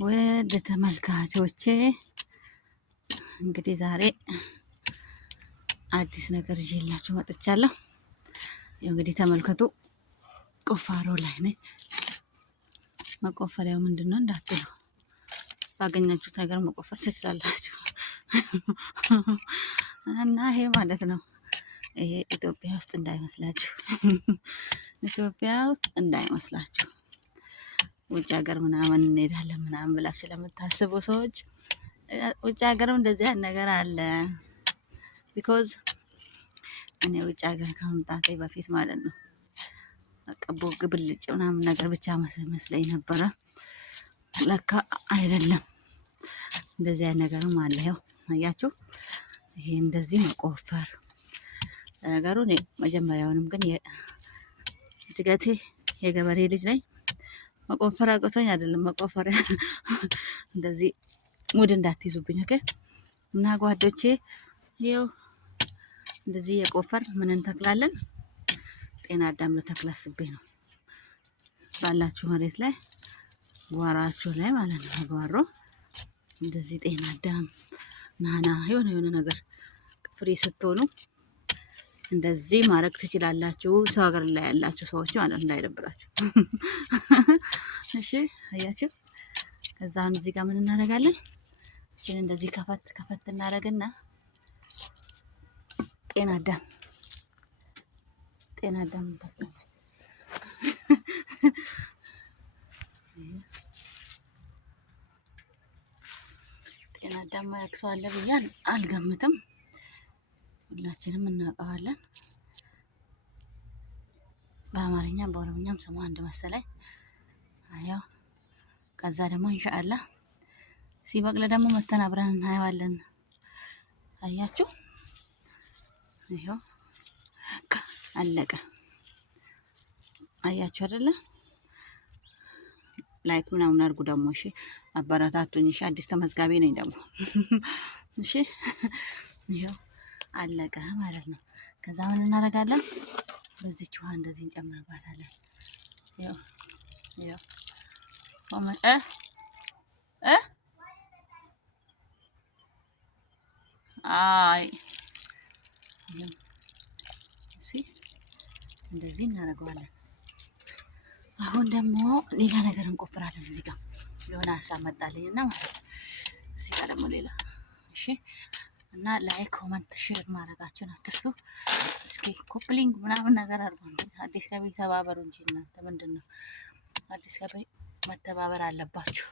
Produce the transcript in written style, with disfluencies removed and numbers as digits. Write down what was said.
ወደ ተመልካቾቼ እንግዲህ ዛሬ አዲስ ነገር ይዤላችሁ መጥቻለሁ። እንግዲህ ተመልከቱ፣ ቁፋሮ ላይ ነኝ። መቆፈሪያው ምንድነው እንዳትሉ፣ ባገኛችሁት ነገር መቆፈር ትችላላችሁ። እና ይሄ ማለት ነው፣ ይሄ ኢትዮጵያ ውስጥ እንዳይመስላችሁ፣ ኢትዮጵያ ውስጥ እንዳይመስላችሁ፣ ውጭ ሀገር ምናምን እንሄዳለን ምናምን ብላችሁ ለምታስቡ ሰዎች ውጭ ሀገርም እንደዚህ አይነት ነገር አለ። ቢኮዝ እኔ ውጭ ሀገር ከመምጣቴ በፊት ማለት ነው በቃ ቦግ ብልጭ ምናምን ነገር ብቻ መስለኝ ነበረ። ለካ አይደለም፣ እንደዚህ አይነት ነገርም አለ። ይኸው አያችሁ፣ ይሄ እንደዚህ መቆፈር ነገሩ። እኔ መጀመሪያውንም ግን የድገቴ የገበሬ ልጅ ነኝ። መቆፈር አቅቶኝ አይደለም፣ መቆፈሪያ እንደዚህ ሙድ እንዳትይዙብኝ ኦኬ። እና ጓዶቼ ይኸው እንደዚህ የቆፈር ምን እንተክላለን? ጤና አዳም ልተክል አስቤ ነው። ባላችሁ መሬት ላይ ጓሯችሁ ላይ ማለት ነው፣ ጓሮ እንደዚህ ጤና አዳም ናና የሆነ ነገር ፍሬ ስትሆኑ እንደዚህ ማድረግ ትችላላችሁ። ሰው ሀገር ላይ ያላችሁ ሰዎች ማለት እንዳይደብራችሁ። እሺ አያችሁ። ከዛም እዚህ ጋር ምን እናደርጋለን? እቺን እንደዚህ ከፈት እናደርግና ጤና አዳም እንተክላለን። ጤና አዳም ማያውቅ ሰው አለ ብዬ አልገምትም። ሁላችንም እናውቀዋለን። በአማርኛም በኦሮምኛም ስሙ አንድ መሰለኝ። አያው ከዛ ደግሞ ኢንሻአላህ ሲበቅል ደግሞ መተን አብረን እናየዋለን። አያችሁ፣ ይሄው አለቀ። አያችሁ አይደለ? ላይክ ምናምን አድርጉ ደግሞ እሺ፣ አበረታቱኝ እሺ። አዲስ ተመዝጋቢ ነኝ ደግሞ እሺ። ይሄው አለቀ ማለት ነው። ከዛ ምን እናደርጋለን? በዚህች ውሃ እንደዚህ እንጨምርባታለን። ይኸው አይ እንደዚህ እናደርገዋለን። አሁን ደግሞ ሌላ ነገር እንቆፍራለን። እዚህ ጋር የሆነ ሀሳብ መጣልኝና ማለት እዚህ ጋር ደግሞ ሌላ እሺ። እና ላይክ ኮመንት ሼር ማድረጋችሁን አትርሱ። እስኪ ኮፕሊንግ ምናምን ነገር አድርጉ። አዲስ ገቢ ተባበሩ እንጂ እናንተ ምንድን ነው? አዲስ ገቢ መተባበር አለባችሁ።